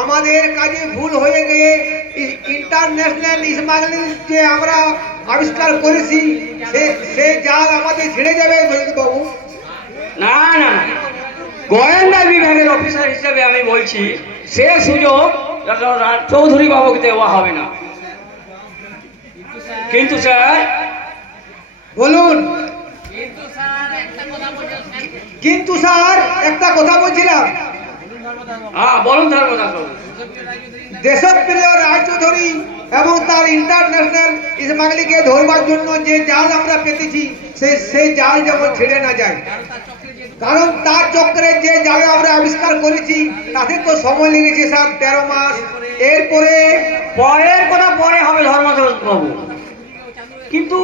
আমাদের কাজে ভুল হয়ে গিয়ে ইন্টারন্যাশনাল স্মাগলিং যে আমরা আবিষ্কার করেছি সে জাল আমাদের ছেড়ে যাবে বাবু? না না, গোয়েন্দা বিভাগের অফিসার হিসেবে আমি বলছি সে সুযোগ চৌধুরী বাবুকে দেওয়া হবে না। কিন্তু স্যার বলুন। কিন্তু স্যার একটা কথা বলছিলাম। হ্যাঁ বলুন ধর্মদাস বাবু। দেশপ্রিয় রায়চৌধুরী এবং তার ইন্টারন্যাশনাল স্মাগলিংকে ধরবার জন্য যে জাল আমরা পেতেছি সেই জাল যেমন ছেড়ে না যায়, কারণ তার চক্রে যে জাল আমরা আবিষ্কার করেছি তাতে তো সময় লেগেছে স্যার 13 মাস। এরপরে পরের কথা পরে হবে ধর্মদাস বাবু, কিন্তু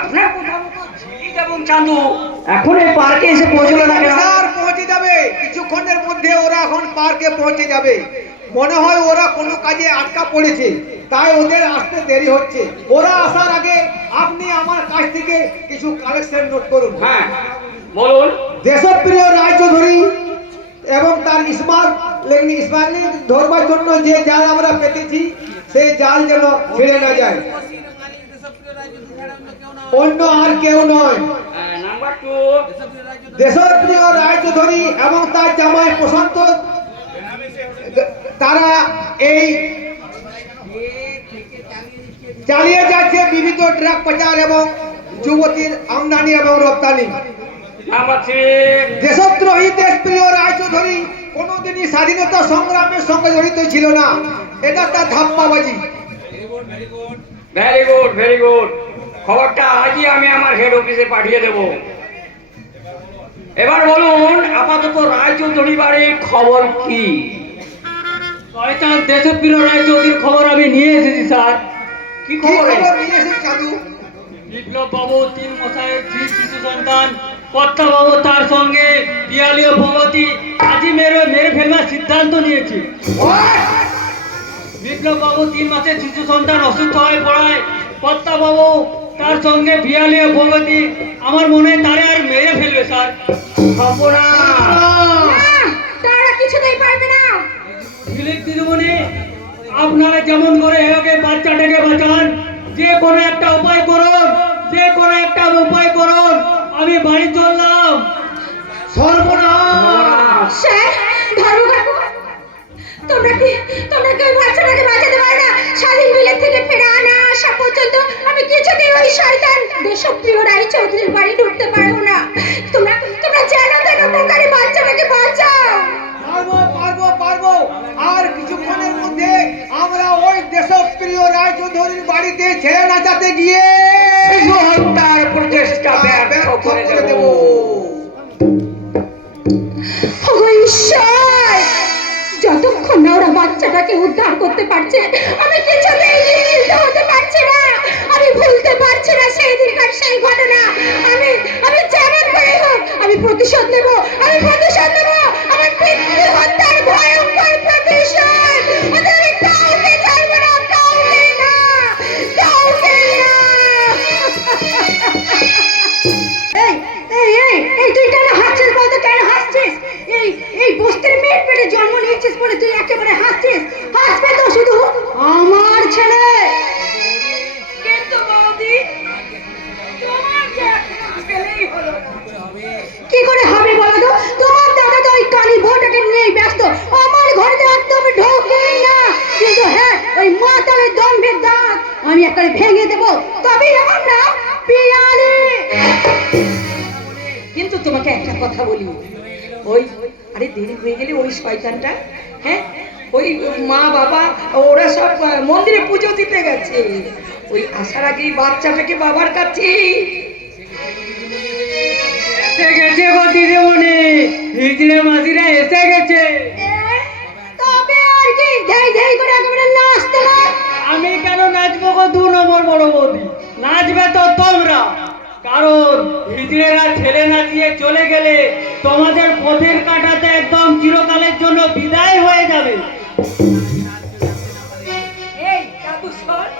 আপনার কথা মতো ঝিলিক এবং চাঁদু এখন এই পার্কে এসে পৌঁছলো না কেন? স্যার পৌঁছে যাবে কিছুক্ষণের মধ্যে, ওরা এখন পার্কে পৌঁছে যাবে। মনে হয় ওরা কোনো কাজে আটকা পড়েছে, তাই ওদের আসতে দেরি হচ্ছে। ওরা আসার আগে আপনি আমার কাছ থেকে কিছু কালেকশন নোট করুন। হ্যাঁ বলুন। দেশপ্রিয় রায়চৌধুরী এবং তার স্মাগলিং ধরবার জন্য যে জাল আমরা পেতেছি সেই জাল যেন ছেড়ে না যায়, অন্য আর কেউ নয়। নাম্বার 2 দেশপ্রিয় রায়চৌধুরী এবং তার জামাই প্রশান্ত, তারা এই চালিয়ে যাচ্ছে বিবিধ ড্রাগ পাচার এবং যুবতীর আমদানি এবং রপ্তানি। নাম্বার 3 দেশদ্রোহী দেশপ্রিয় রায়চৌধুরী কোনোদিনই স্বাধীনতা সংগ্রামের সঙ্গে জড়িত ছিল না, এটা তার ধাপ্পাবাজি। ভেরি গুড ভেরি গুড, খবরটা আজই আমি আমার হেড অফিসে পাঠিয়ে দেব। এবার বলুন আপাতত রায়চৌধুরী বাড়ির খবর কি? শয়তান দেশপ্রিয় রায়চৌধুরীর খবর আমি নিয়ে এসেছি স্যার। কি খবর? নিয়ে এসেছে চাঁদু? বিপ্লব বাবু 3 মশাইয়ের 3 শিশু সন্তান, কর্তা বাবু তার সঙ্গে পিয়ালি ও ভগবতী আজই মেরে ফেলবার সিদ্ধান্ত নিয়েছে। বিপ্লব বাবু 3 মাসের শিশু সন্তান অসুস্থ হয়ে পড়ায় কর্তা বাবু তার সঙ্গে পিয়ালিয়া ভগবতী আমার মনে হয় তারে আর মেরে ফেলবে স্যার। তারা কিছুতেই পারবে না। দিলীপ দিদিমণি, আপনারা যেমন করে একে বাচ্চাটাকে বাঁচান, যে কোনো একটা উপায় করুন, যে কোনো একটা উপায় করুন। আমি বাড়ি চললাম। সর্বনাশ! স্যার, ধর্মকাকু, তোমরা কি ওই বাচ্চাটাকে বাঁচাতে পারো না? স্বাধীন বিলেত থেকে ফেরা আনা আসা পর্যন্ত আমি কিছুতেই ওই শয়তান দেশপ্রিয় রায়চৌধুরীর বাড়ি ঢুকতে পারবো না। তোমরা যেন তেন প্রকারে বাচ্চাটাকে বাঁচাও। পারবো। আর কিছুক্ষণের মধ্যে আমরা ওই দেশপ্রিয় রায়চৌধুরীর বাড়িতে ছেড়ে নাচাতে গিয়ে হত্যার প্রচেষ্টা ব্যর্থ করে দেব। ও ঈশ্বর, যতক্ষণ না ওরা বাচ্চাটাকে উদ্ধার করতে পারছে আমি কিছুতেই নিশ্চিন্ত হতে পারছি না। আমি ভুলতে পারছি না সেই দিনকার সেই ঘটনা। আমি যেমন করে হোক আমি প্রতিশোধ নেব। আমার পিতৃ হত্যার ভয়ঙ্কর প্রতিশোধ। আমি কাউকে ছাড়বো না, কাউকে না। এই তুই কেন হাসছিস বলতো? কেন হাসছিস? এই বস্তির মেয়ের পেটে জন্ম নিয়েছিস বলে তুই একেবারে হাসছিস? হাসবে তো শুধু আমার ছেলে। কিন্তু বৌদি, তোমার যে একটা ছেলেই হলো না। কি করে হবে বলো তো? তোমার দাদা তো ওই কালী বউটাকে নিয়েই ব্যস্ত, আমার ঘরে তো একদম ঢোকেই না। কিন্তু হ্যাঁ, ওই মাতালের দম্ভের দাঁত আমি একেবারে ভেঙে দেবো, তবেই আমার নাম পিয়ালি। কিন্তু তোমাকে একটা কথা বলি, আরে দেরি হয়ে গেলে ওই শয়তানটা, হ্যাঁ, ওই মা বাবা ওরা সব মন্দিরে পুজো দিতে গেছে। ওই আসার আগেই বাচ্চাটাকে বাবার কাছে এসে গেছে গো দিদিমণি, হিজড়ে মাঝিরা এসে গেছে। তবে আর কি ধেই করে একেবারে নাচতে না। আমি কেন নাচবো গো 2 নম্বর বড় বৌদি? নাচবে তো তোমরা, কারণ হিজড়েরা ছেলে না দিয়ে চলে গেলে তোমাদের পথের কাঁটাতে একদম চিরকালের জন্য বিদায় হয়ে যাবে। এই কাকু শোন,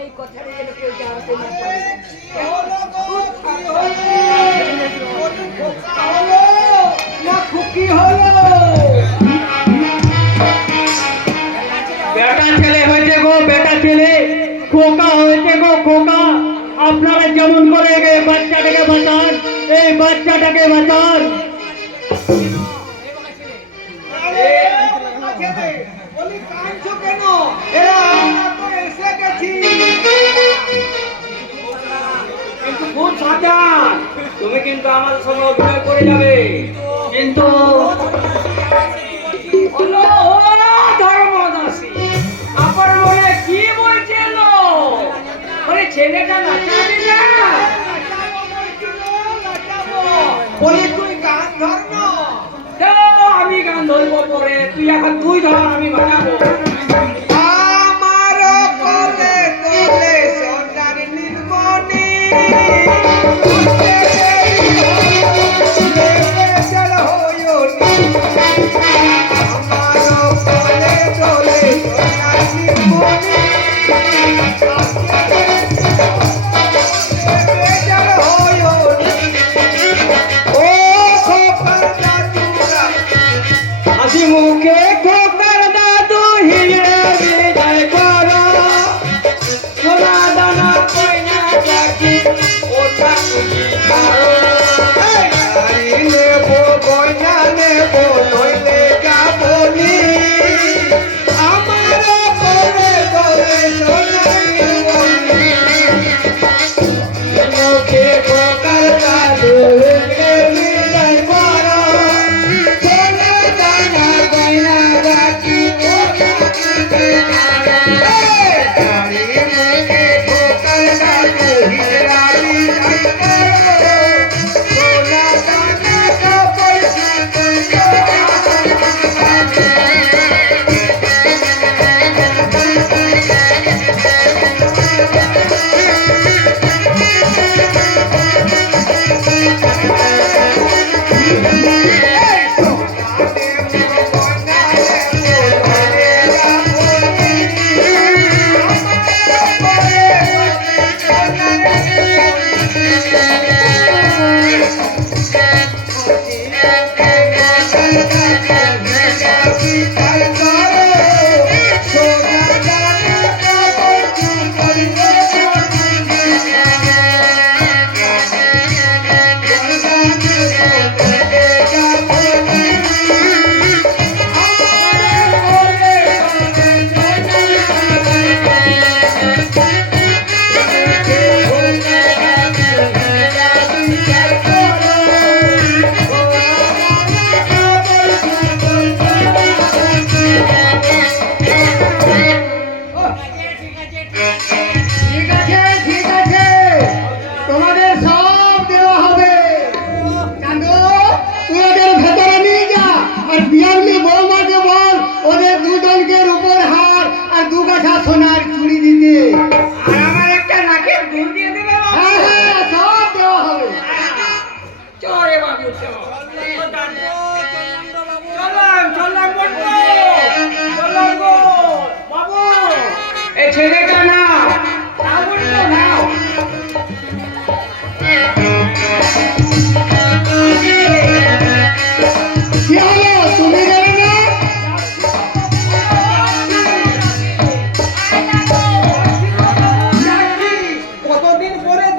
এই কথাটা যেন কেউ জানতে না পারে। বেটা ছেলে হয়েছে গো, বেটা ছেলে, খোকা হয়েছে গো, খোকা। আপনারা যেমন করে এই বাচ্চাটাকে বাঁচান, এই বাচ্চাটাকে বাঁচান। কিন্তু খুব সাবধান, তুমি কিন্তু আমাদের সঙ্গে অভিনয় করে যাবে। কিন্তু ধর্মদাসী আপনার মনে কি বলছিল? ছেলেটা নাচাবি না? বলি তুই গান ধর না। আমি গান ধরবো পরে, তুই ধর, আমি বাজাবো। আমার কোলে কোলে সোনার নীলমণি চল হইও নি। আমার কোলে কোলে সোনার নীলমণি চল হইও নি। ও খোপার দাদুরা হাসি মুখে খোকার দাদু হিজড়ে বিদায় করো, সোনা দানা কইনা চাকি ওটা তুমি খাও। গাড়ি নেবো গয়না নেবো নইলে যাবনি। আমার কোলে কোলে সোনার নীলমণি মুখে খোকার দাদু হিজড়ে বিদায় করো, সোনা দানা গয়না রাখি ওটা তুমি খাও। গাড়ি নেবো খোকার দাদু হিজড়া বিদায় করো,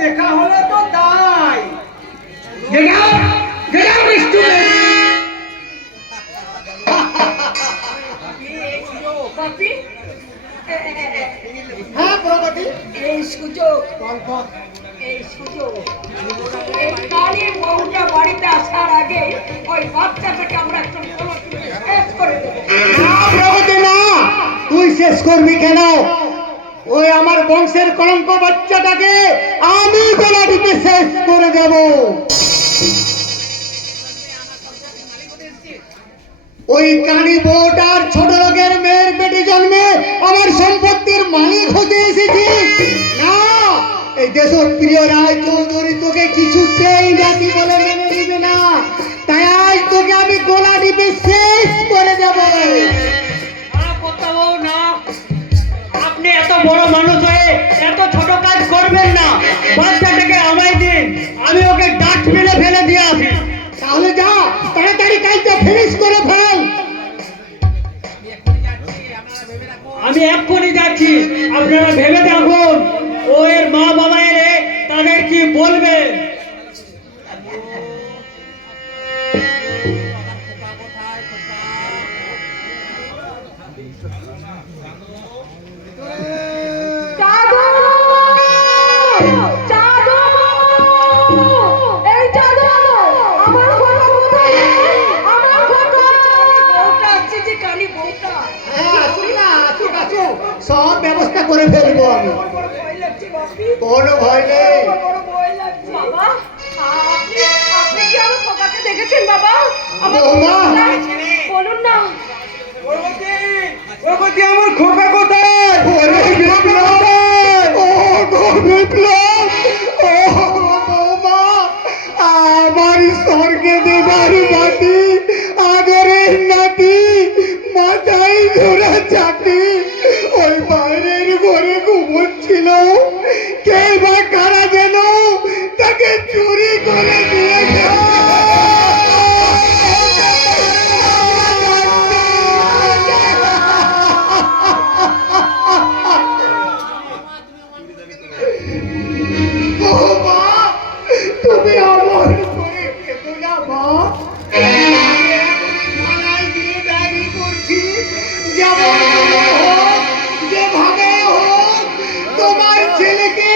দেখা হলে তো তাই। বাপি, হ্যাঁ প্রগতি, এই সুযোগ, এই সুযোগ, এই কালী বউটা বাড়িতে আসার আগে ওই বাচ্চাটাকে আমরা একদম শেষ করে দেবো। না প্রগতি না, তুই শেষ করবি কেন? ওই আমার বংশের কলঙ্ক বাচ্চাটাকে আমি গলা টিপে শেষ করে দেব। ওই কালী বউটার ছোট লোকের মেয়ের পেটে জন্মে আমার সম্পত্তির মালিক হতে এসেছি না। এই দেশপ্রিয় রায় চৌধুরী তোকে কিছুতেই জাতি বলে মেনে নিবে না, তাই আজ তোকে আমি গলা টিপে শেষ করে দেব। না, আপনি এত বড় মানুষ হয়ে এত ছোট কাজ করবেন না। বাচ্চাটাকে আমায় দিন, আমি ওকে ডাস্টবিনে ফেলে দিয়ে আসি। তাহলে যা, তাড়াতাড়ি কাজটা ফিনিশ করে ফেল। আমি এক্ষুনি যাচ্ছি, আপনারা ভেবে দেখুন ও এর মা বাবা এলে তাদের কি বলবে। চাঁদু! চাঁদু! এই চাঁদু! আমার খোকা কোথায় রে? আমার খোকা! বউটা আসছে যে কালী বউটা। হ্যাঁ, আসুন না, আসুন, আসুন। সব ব্যবস্থা করে ফেলবো আমি, বড় বড় ভয় লাগছে বাপি। কোনো ভয় নেই। বড় বড় ভয় লাগছে। বাবা, আপনি কি আমার খোকাকে দেখেছেন বাবা? আমার বৌমা! বলুন না। প্রগতি, আমার খোকা কোথায়? ওরে বিপ্লব! ও গো বিপ্লব! ও বৌমা! আমার স্বর্গে দেবার বাতি, আদরের নাতি, মাথায় ধরা চাটি, ওই বাইরের ঘরে ঘুমোচ্ছিল। কে বা কারা যেন তাকে চুরি করে দিয়ে গেল। বৌমা, তুমি আমার করে কেঁদো না মা। আমি এখন থানায় গিয়ে ডায়েরি করছি, যেমন হোক, যেভাবে হোক, তোমার ছেলেকে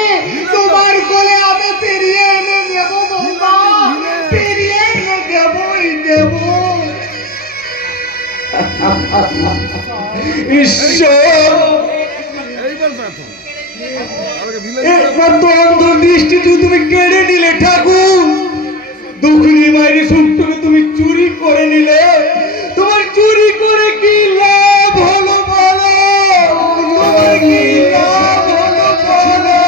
তোমার কোলে আমি ফিরিয়ে এনে দেবো বৌমা, ফিরিয়ে এনে দেবই দেব। ঈশ্বর, একবার তো অন্তর্দৃষ্টি তুমি কেড়ে নিলে ঠাকুর। দুঃখিনী মায়ের সুখটুকু তুমি চুরি করে নিলে। তোমার চুরি করে কি লাভ হলো বলো? তোমার কি লাভ হলো বলো?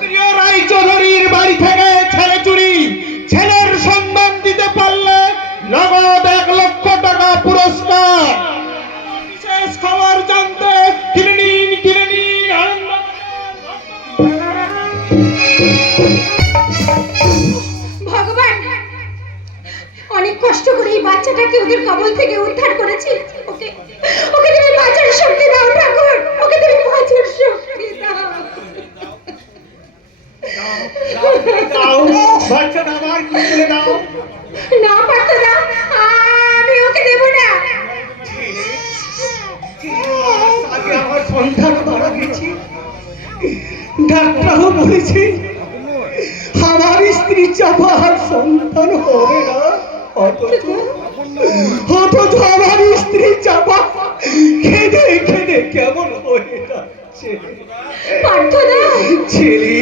প্রিয় রায় চৌধুরীর বাড়ি থেকে ছেলে চুরি, ছেলের সন্ধান দিতে পারলে নগদ 1 লক্ষ টাকা পুরস্কার। বিশেষ খবর জানতে কিনে নিন ভগবান, অনেক কষ্ট করে এই বাচ্চাটাকে ওদের কবল থেকে উদ্ধার করেছি। ওকে ওকে তুমি বাঁচার শক্তি দাও ঠাকুর, ওকে তুমি বাঁচার শক্তি দাও। বাচ্চাটা আমার কুলে দাও। না পারতো না, আমি ওকে দেব না। আগে আমার সন্তান মারা গেছে, ডাক্তারও বলেছে আমার স্ত্রী চাপা আর সন্তান হবে না, অথচ আমার স্ত্রী চাপা খেদে খেদে কেমন হয়ে যাচ্ছে। পার্থদা, ছেলে,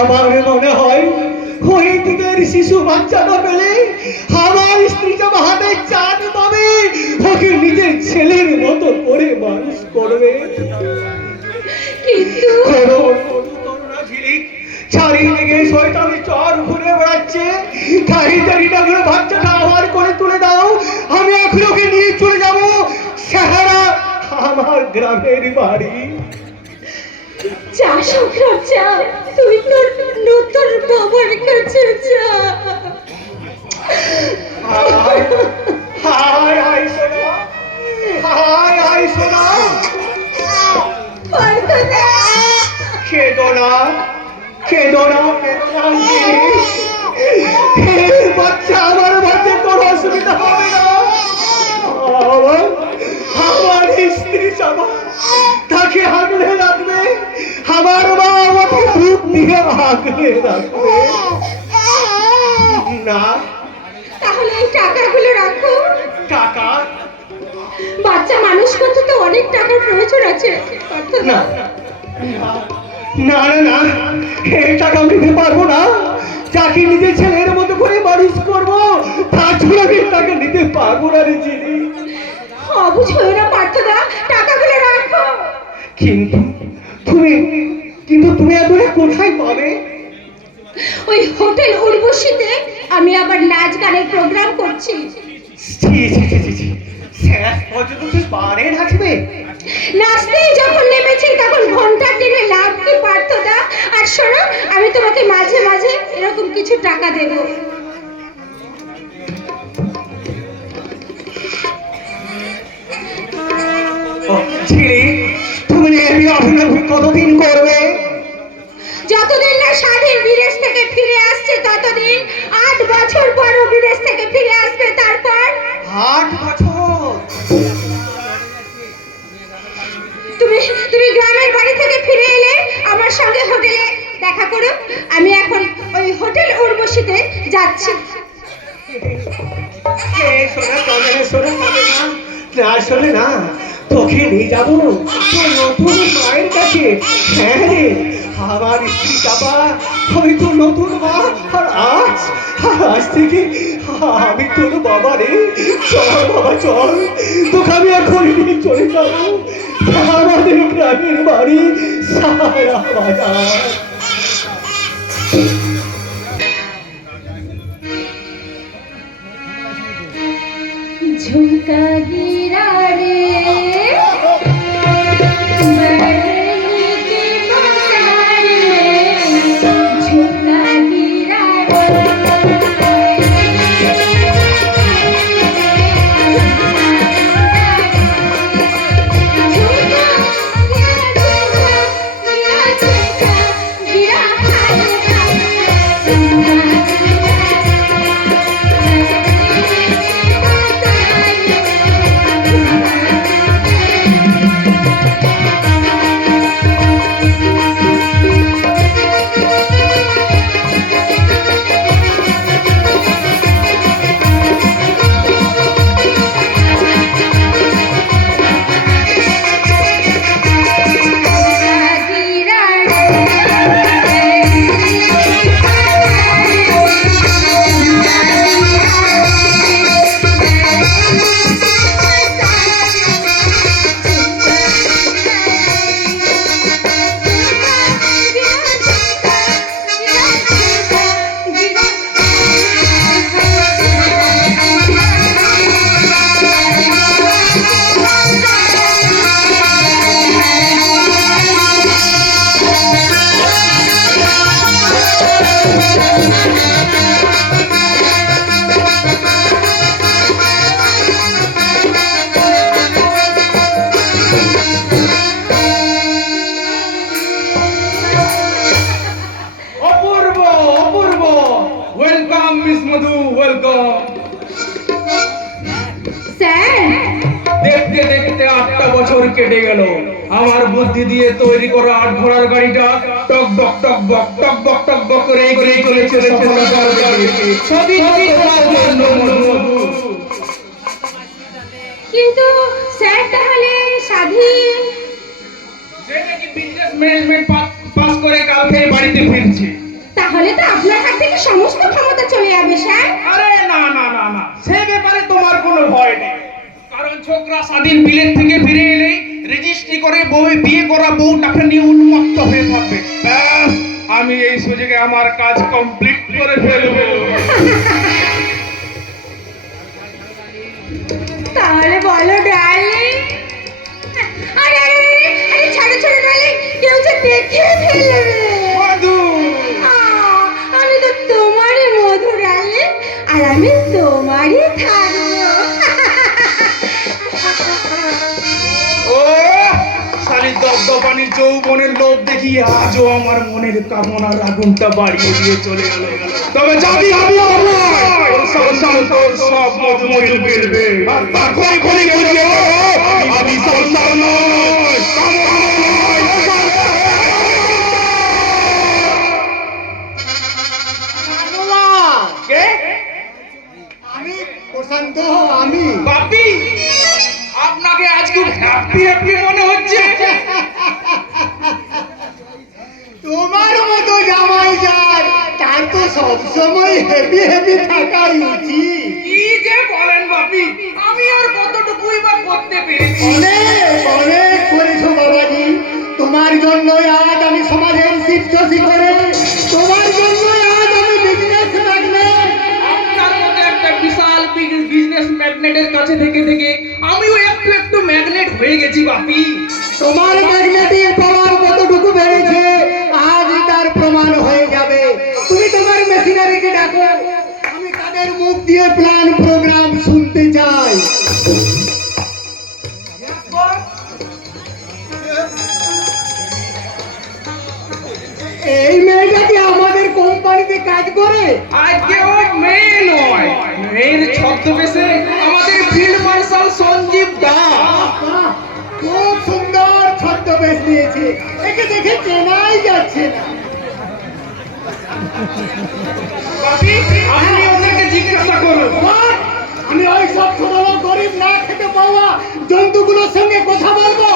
আমার মনে হয় ওই দুধের শিশু বাচ্চা না পেলে আমার স্ত্রী চাপা হাতে চাঁদ পাবে, ওকে নিজের ছেলের মতো করে মানুষ করবে। কিন্তু চারিদিকে শয়তানি চর ঘুরে বেড়াচ্ছে, তাড়াতাড়ি না করে বাচ্চাটা আমার করে তুলে দাও, আমি এখন ওকে নিয়ে চলে যাব সাহারা, আমার গ্রামের বাড়ি। যা সংগ্রাম যা, তুই তোর নতুন বাবার কাছে যা। হায় হায় হায় সোনা, হায় হায় সোনা, পার্থদা, কেঁদো না, কেঁদো না, কেঁদো না, বাচ্চা, আমার বাচ্চা, তোর অসুবিধা হবে না। আমার স্ত্রী সভা তাকে আগলে রাখবে, আমার মা আমাকে বুক দিয়ে আগলে রাখবে না। তাহলে এই টাকাগুলো রাখো। টাকা? বাচ্চা মানুষ করতে তো অনেক টাকার প্রয়োজন আছে পার্থদা। না না না না, এই টাকা আমি দিতে পারবো না, যাকে নিজের ছেলের মতো করে মানুষ করবো তার জন্য আমি টাকা নিতে পারবো না রে চিনি। অবুঝ হয়ে না পার্থদা, টাকাগুলো রাখো। কিন্তু তুমি এত কোথায় পাবে? ওই হোটেল উর্বশীতে আমি আবার নাচ গানের প্রোগ্রাম করছি। শেষ পর্যন্ত তুই পারে নাচবে? নাচতেই যখন নেমেছি তখন ঘন্টা টেনে লাভ কি পার্থদা। আর শোনো, আমি তোমাকে মাঝে মাঝে এরকম কিছু টাকা দেব। তুমি এই অভিনয় কতদিন করবে? যতদিন না স্বাধীন বিদেশ থেকে ফিরে আসছে ততদিন। 8 বছর পরও বিদেশ থেকে ফিরে আসবে। তারপর 8 বছর? তুমি গ্রামের বাড়ি থেকে ফিরে এলে আমার সঙ্গে হোটেলে দেখা করো। আমি এখন ওই হোটেল উর্বশীতে যাচ্ছি। আসলে না, তোকে নিয়ে যাবো তোর নতুন মায়ের কাছে। হ্যাঁ রে, আমার স্ত্রী চাপা, আমি তোর নতুন মা। আর আজ থেকে আমি তোর বাবা রে। চল বাবা চল, তোকে আমি এখন নিয়ে চলে যাবো আমাদের গ্রামের বাড়ি সারা বাজার। झुमका गिरा रे बरनी के बाजार में, झुमका गिरा रे। কেটে গেল। আমার বুদ্ধি দিয়ে তৈরি করা 8 ঘোড়ার গাড়িটা টক বক টক বক টক বক টক বক করে এগিয়ে চলেছে সফলতার দিকে। সবই তোমার জন্য মধু। কিন্তু স্যার তাহলে স্বাধীন সে নাকি বিজনেস ম্যানেজমেন্ট পাস করে কালকে বাড়িতে ফিরছে। তাহলে তো আপনার হাত থেকে সমস্ত ক্ষমতা চলে যাবে স্যার। আরে না না না না, সে ব্যাপারে তোমার কোনো ভয় নেই। কারণ ছোকরা স্বাধীন বিলেত থেকে ফিরে এলেই রেজিস্ট্রি করে বিয়ে করা বউটাকে নিয়ে উন্মত্ত হয়ে থাকবে। ব্যাস, আমি এই সুযোগে আমার কাজ কমপ্লিট করে ফেলবো। তাহলে বলো ডার্লিং। আরে আরে আরে আরে ছাড়ো ছাড়ো ডার্লিং, কেউ যে দেখে ফেলবে। মধু, আমি তো তোমারই মধু ডার্লিং, আর আমি তোমারই থাকবো। ও শালি দপদপানি যৌবনের লোভ দেখি আজও আমার মনের কামনার আগুনটা বাড়িয়ে দিয়ে চলে গেল। তবে যাবি আমি সব মধু মধু বেরবে। আর তারপরে খনি বলবে আমি সংসার নয়, কামনা নয়। কে? আমি প্রশান্ত, আমি বাপি, আপনাকে আজ খুব হ্যাপি হ্যাপি মনে হচ্ছে। তোমার মতো জামাই যার, তার তো সবসময় হেভি হেভি থাকাই উচিত। কি যে বলেন বাপি, আমি আর কতটুকুই বা করতে পেরেছি। অনেক অনেক করেছো বাবাজি। তোমার জন্যই আজ আমি সমাজের শীর্ষে করে, তোমার জন্যই আজ আমি বিজনেস ম্যাগনেট। আপনার মতো একটা বিশাল বিজনেস ম্যাগনেটের কাছে থেকে থেকে আমিও একটু একটু ম্যাগনেট হয়ে গেছি বাপি। তোমার ম্যাগনেটিক পাওয়ার কতটুকু বেড়েছে আজ তার প্রমাণ হয়ে যাবে। তুমি তোমার মেশিনারিকে ডাকো, আমি তাদের মুখ দিয়ে প্ল্যান প্রোগ্রাম শুনতে চাই। এই মেয়েটা কি আমাদের কোম্পানিতে কাজ করে? আজকে ওই মেয়ে নয়, মেয়ের ছদ্মবেশে আমাদের ফিল্ড মার্শাল সঞ্জীব দাস। বাহ, খুব সুন্দর ছদ্মবেশ নিয়েছে, একে দেখে চেনাই যাচ্ছে না। বাপি, আপনি ওদেরকে জিজ্ঞাসা করুন। What? আমি ওই সব ছোট গরিব না খেতে পাওয়া জন্তুগুলোর সঙ্গে কথা বলবো?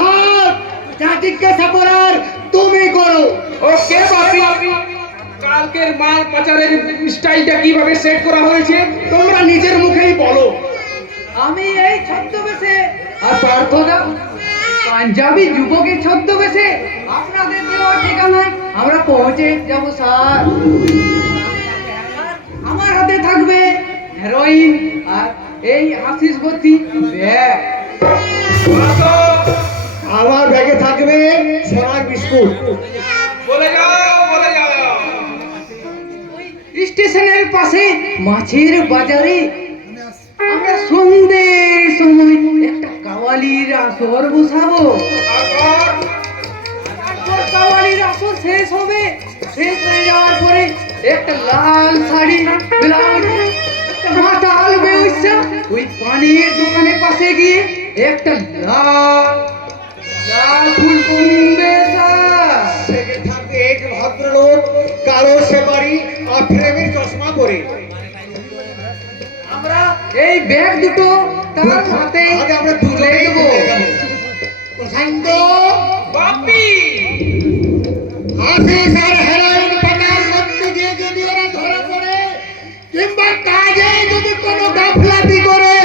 ভাব যা জিজ্ঞাসা করার তুমি করো। ওকে বাপি, কালকের মাল পাচারের স্টাইলটা কিভাবে সেট করা হয়েছে তোমরা নিজের মুখেই বলো। আমি এই ছদ্মবেশে আর প্রার্থনা পাঞ্জাবি যুবকের ছদ্মবেশে আপনাদের দেওয়া ঠিকানায় আমরা পৌঁছে যাব স্যার। আমার হাতে থাকবে হেরোইন আর এই হাসিস ভর্তি ব্যাগ। আমার ব্যাগে থাকবে সোনার বিস্কুট। বলে যাও, বলে যাও। স্টেশনের পাশে মাছের বাজারে আমরা সন্ধ্যের সময় একটা কাওয়ালির আসর বসাবো। তারপর কাওয়ালির আসর শেষ হবে, শেষ হয়ে যাওয়ার পরে একটা লাল শাড়ি ব্লাউজ একটা মাতাল বেউসা ওই পানির দোকানের পাশে গিয়ে একটা লাল লাল ফুল কিনবে স্যার। ব্যাগে থাকবে এক ভদ্রলোক, কালো সেপারি আর ফ্রেমের চশমা পরে। আমরা এই ব্যাগ দুটো তার হাতে আগে আমরা তুলে দুজনেই দেবো। তুলে দেবো। প্রশান্ত, বাপি, হাসিস আর হেরোইন পাচার করতে গিয়ে যদি ওরা ধরা পড়ে কিংবা কাজে যদি কোনো গাফলাতি করে,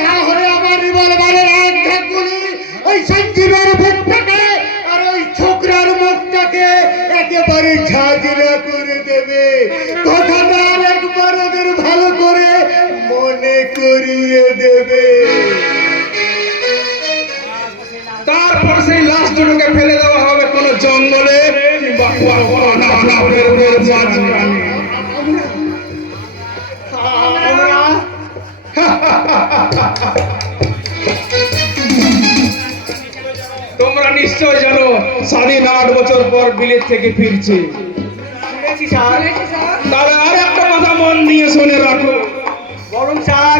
তাহলে আমার রিভলভারের একটা গুলি ওই সঞ্জীবের বুকটাকে আর ওই ছোকরার মুখটাকে একেবারে ঝাঁঝরা করে দেবে। কথাটা আর একবার ওদের ভালো করে মনে করিয়ে দেবে। তারপর সেই লাশ দুটোকে ফেলে দেওয়া হবে কোনো জঙ্গলে কিংবা কোনো নানাপুরের মাঝখানে। আমরা তোমরা নিশ্চয় জানো স্বাধীন 8 বছর পর বিলেত থেকে ফিরছে। শুনেছি স্যার। তবে আর একটা কথা মন দিয়ে শুনে রাখো, বরং স্যার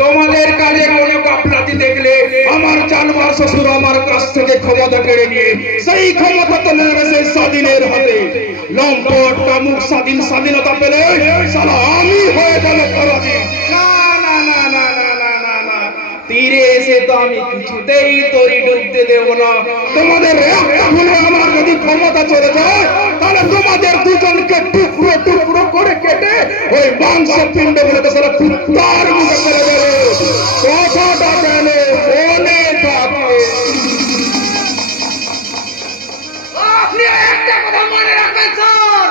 তোমাদের কাজে কোনো গাফলাতি দেখলে আমার জানো শ্বশুর আমার কাছ থেকে ক্ষমতা কেড়ে নিয়ে সেই ক্ষমতা তুলে গেছে স্বাধীনের হাতে। লম্পট কামুক স্বাধীনতা পেলে সারা আমি হয়ে গেল পরাধীন। না না না না না না না না, তীরে এসে তো আমি কিছুতেই তরি ডুবতে দেব না। তোমাদের একটা ভুলে আমার যদি ক্ষমতা চলে যায়, তাহলে তোমাদের দুজনকে টুকরো টুকরো করে কেটে ওই মাংস পিণ্ড গুলোকে সারা কুত্তার মুখে ফেলে দেবে। কথাটা যেন মনে থাকে। আপনি একটা কথা মনে রাখবেন স্যার,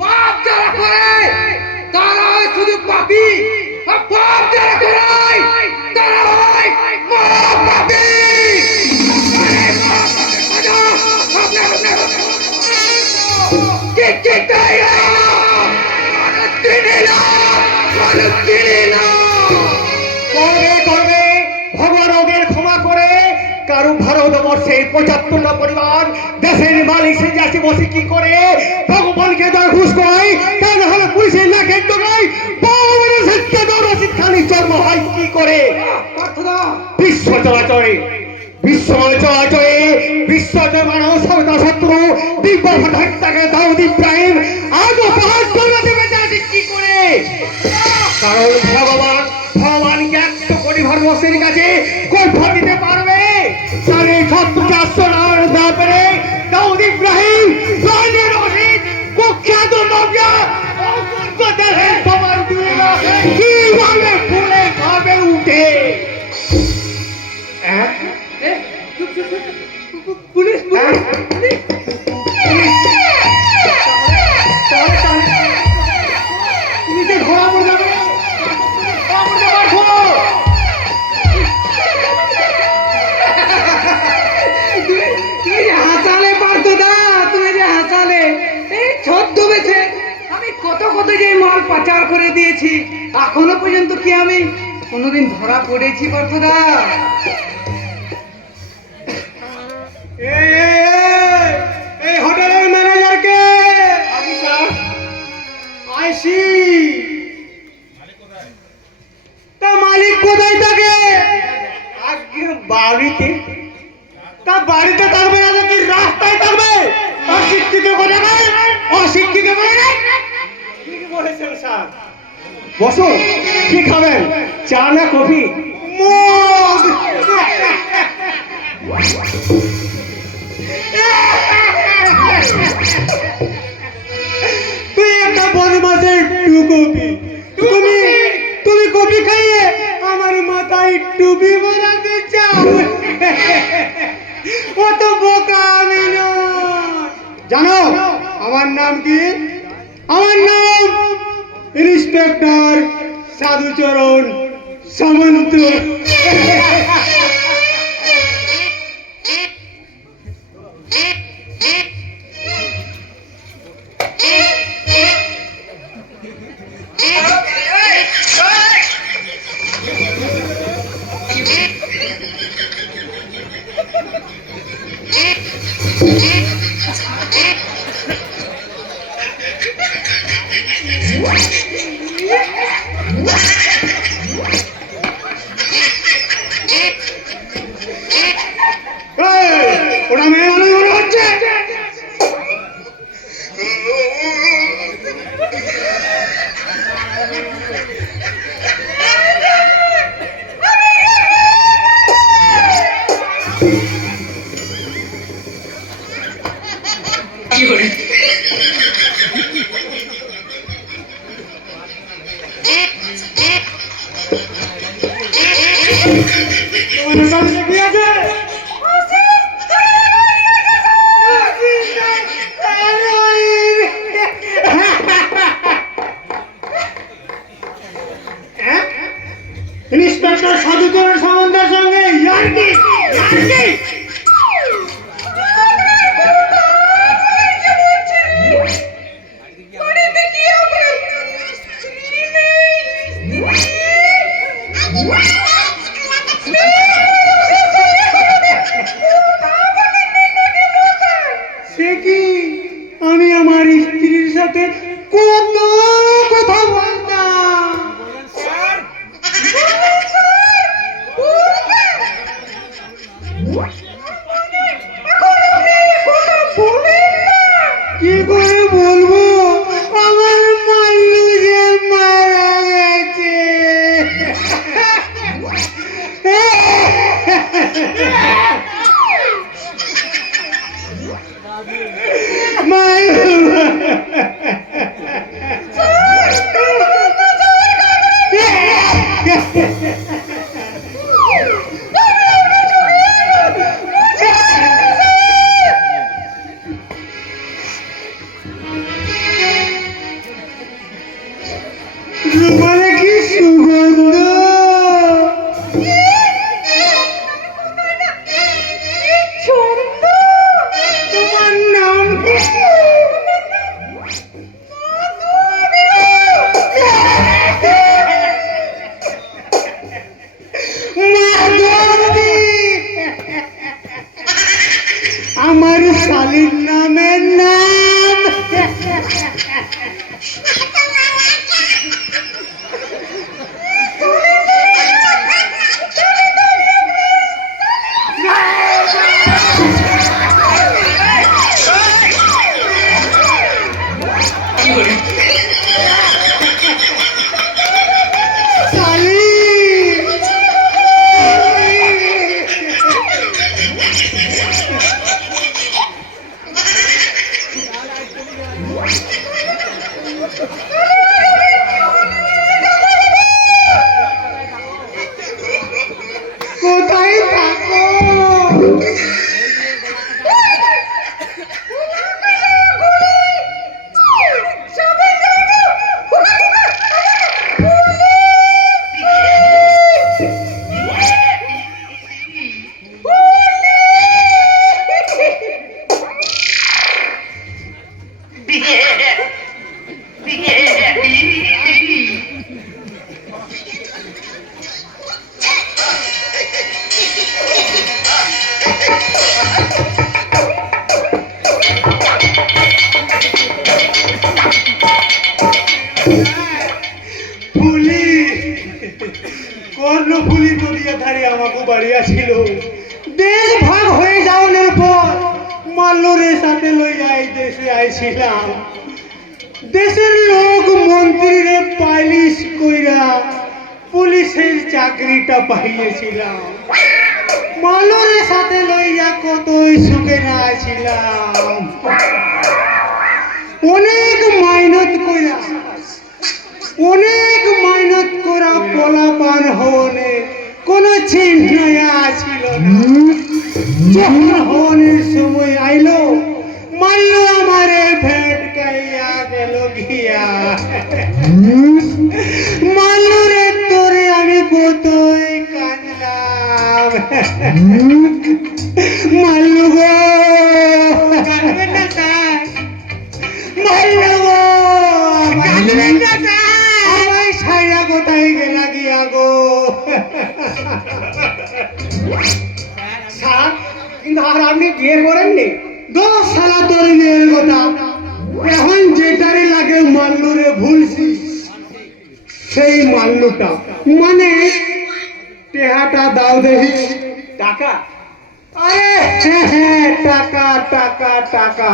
পাপ যারা করে তারা হয় শুধু পাপী, আর পাপ যারা করে তারা হয় মহাপাপী। করবে ভগবান ওদের ক্ষমা করে। কারণ ভারতবর্ষের 75টা পরিবার দেশের মালিক সে যাচ্ছে বসে কি করে ভগবানকে দর ঘুষ করায়, তা না হলে পুলিশের নাকের ডোকায় ভগবানের সত্যি দৌড়াশিক্ষানি জন্ম হয় কি করে। বিশ্ব চলাচলে বিশ্ব মানব সভ্যতা শত্রু দিব্য হত্যাকে দাউদ ইব্রাহিম আজও পাহাড় করে দেবে যাচ্ছে কি করে। কারণ ভগবানকে 100 কোটি ভারতবর্ষের কাছে কৈফিয়ত দিতে পারবে। 450 রান না পেরে দাউদ ইব্রাহিম প্রাণের অহিত কুখ্যাত নবিয়া অপূর্ব দেহের সবার দুনিয়া কিভাবে ফুলে খাবে উঠে। পুলিশ পুলিশে ধরা পড়ে যাবে। তুমি যে হাসালে পারতো না, তুমি যে হাসালে এই ছদ্মবেশে আমি কত যে মাল পাচার করে দিয়েছি, এখনো পর্যন্ত কি আমি কোনোদিন ধরা পড়েছি পার্থদা? এই হোটেলের ম্যানেজারকে আইসি তা মালিক কোথায় থাকে? আজকে বাড়িতে। তা বাড়িতে থাকবে না তো কি রাস্তায় থাকবে? অশিক্ষিত করে নাই, অশিক্ষিত করে নাই। ঠিক বলেছেন স্যার। বসো, কি খাবেন, চা না কফি? মদ। তুই একটা বদমাসের টুকপি। তুমি কপি খাইয়ে আমার মাথায় টুপি বানাতে চাও? অত বোকা আমি নয়। জানো আমার নাম কি? আমার নাম ইন্সপেক্টর সাধুচরণ সামন্ত। ওরা মেয়ে মানুষ মনে হচ্ছে। তোমার সামনে কি আছে? ইন্সপেক্টর সাধুচরণ সামন্তের সঙ্গে ইয়ার্কি। সে কি, আমি আমার স্ত্রীর সাথে কত কথা বলতাম। মানে কি সুগন্ধ! তোমার নাম কি? মাধবী! আমার শালীর নামের নাম কোথায় থাকো? ফুলি কর্ণফুলি নদিয়া ধারে আমাকে বাড়ি আসিল। দেশ ভাগ হয়ে যাওয়ার পর মাল্লরের সাথে লই যাই দেশে আইছিলাম। দেশের লোক মন্ত্রীরে পালিশ কইরা পুলিশের চাকরিটা পাইয়েছিলাম। মাল্লরের সাথে লই যা কতই সুখে না ছিলাম। অনেক মেহনত করা পোলাপান হওনে কোন চিহ্ন ছিল না। যখন হওনের সময় আইলো মাল্ল আমারে ভেট কাইয়া গেল গিয়া। মাল্লরে তোরে আমি কতই কাঁদলাম। মাল্লু গো, কাঁদবেন না স্যার, মাল্লু গো, কাঁদবেন না স্যার, আমায় ছাইয়া কোথায় গেলা গিয়া গো। স্যার, কিন্তু আর আপনি বিয়ে করেননি? 10 সালা তোর বিয়ের কথা, এখন যেটারে লাগে মাল্লুরে ভুলছি সেই মাল্লুটা, মানে টেহাটা দাও দেখি। টাকা? আরে হ্যাঁ, টাকা টাকা টাকা।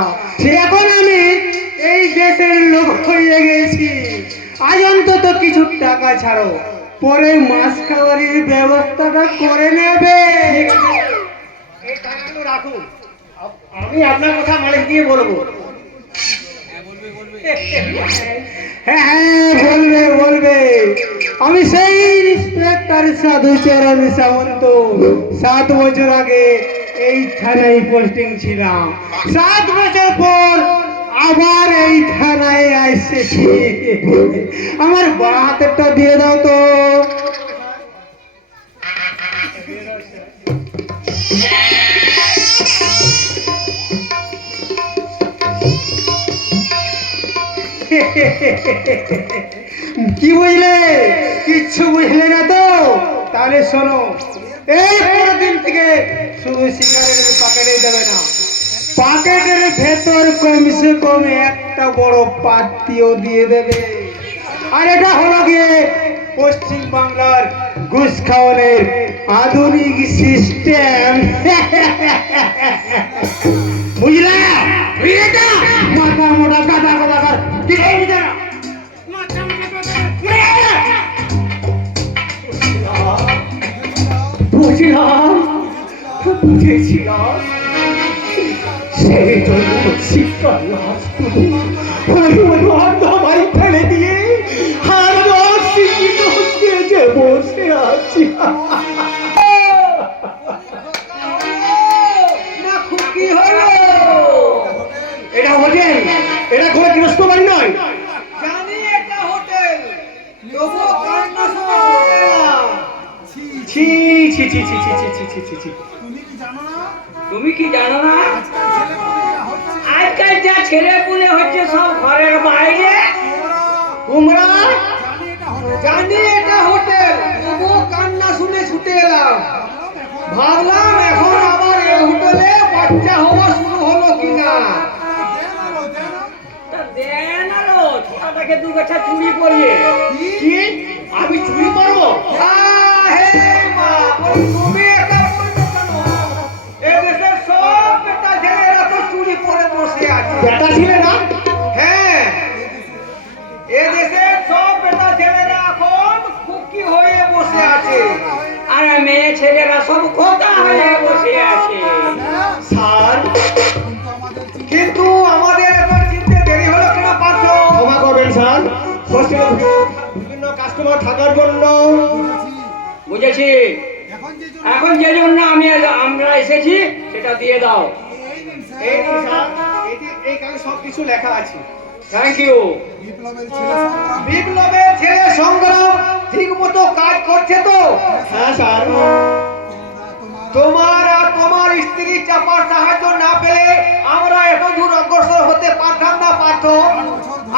এখন আমি এই দেশের লোক হয়ে গেছি, আজ অন্তত কিছু টাকা ছাড়ো, পরে মাছ খাবারের ব্যবস্থাটা করে নেবে। এই টাকাগুলো রাখুন, আমি আপনার কথা মালিক দিয়ে বলবো। হ্যাঁ বলবে বলবে। আমি সেই ইন্সপেক্টর সাধুচরণ সামন্ত, 7 বছর আগে এই থানায় পোস্টিং ছিলাম। 7 বছর পর আবার এই থানায় এসেছি। আমার বাঁ হাতেরটা দিয়ে দাও তো। কি বুঝলে? কিচ্ছু বুঝলে না তো? তাহলে শোনো, এই দিন থেকে শুধু সিগারেটের প্যাকেটে দেবে না, প্যাকেটের ভেতর কমসে কম একটা বড় পাত্তিও দিয়ে দেবে। আর এটা হলো গিয়ে পশ্চিম বাংলার ঘুষ খাওয়ানোর আধুনিক সিস্টেম। বুঝলা? মাথা মোটা কাটা কথা কর, কি বুঝে না? বুঝলাম বুঝেছিলাম সেই জন্য শিক্ষার লাশ বাড়ি ফেলে দিয়ে আর শিক্ষিত হচ্ছে বসে আছি। না খুব কি হলো? এটা হোটেল, এটা কোনো গৃহস্থ বাড়ি নয়। জানি এটা হোটেল, তবুও কান্না শুনে এলাম। ছি ছি ছি ছি ছি ছি ছি ছি ছি ছি। তুমি কি জানো না আজকাল যা ছেলে পুলে হচ্ছে সব ঘরের বাইরে? তোমরা জানি এটা হোটেল, তবুও কান্না শুনে ছুটে এলাম। ভাবলাম এখন আবার এই হোটেলে বাচ্চা হওয়া শুরু হলো কিনা। তা দেন আরো ছোটাটাকে দু গাছা চুরি করিয়ে। কি আমি চুরি করবো? হে মা, বলি তুমি এটা বলছো কেন? এ দেশের সব বেটা ছেলেরা তো চুরি করে বসে আছে। বেটা ছিলে না? হ্যাঁ, এ দেশের সব বেটা ছেলেরা এখন খুকি হয়ে বসে আছে। আর মেয়ে ছেলেরা সব খোকা হয়ে বসে আছে। স্যার কিন্তু আমাদের এত চিনতে দেরি হলো কেন পার্থ? ক্ষমা করবেন স্যার, হোস্টেলে বিভিন্ন কাস্টমার থাকার জন্য। বুঝেছি, এখন যে জন্য আমরা এসেছি সেটা দিয়ে দাও। এই নিন স্যার, এইখানে সব কিছু লেখা আছে। Thank you. বিপ্লবের ছেলে সংগ্রাম ঠিক মতো কাজ করছে তো? হ্যাঁ স্যার। তোমার আর তোমার স্ত্রী চাপার সাহায্য না পেলে আমরা এত দূর অগ্রসর হতে পারতাম না পার্থ।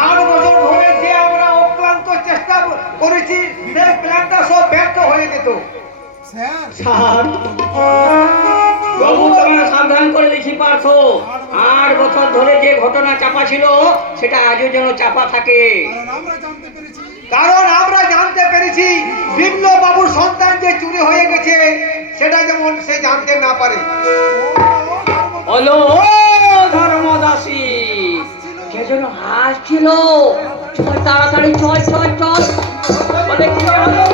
8 বছর ধরে যে আমরা অক্লান্ত চেষ্টা করেছি, সেই প্ল্যানটা সব ব্যর্থ হয়ে যেত। স্যার বাবু তোমার সাবধান করে দিচ্ছি পার্থ, 8 বছর ধরে যে ঘটনা চাপা ছিল সেটা আজও যেন চাপা থাকে। কারণ আমরা জানতে পেরেছি বিপ্লব বাবুর সন্তান যে চুরি হয়ে গেছে সেটা যেমন সে জানতে না পারে। হলো ধর্মদাসী, কে যেন হাসছিল। চল তাড়াতাড়ি চল চল চল। বলে কি হলো?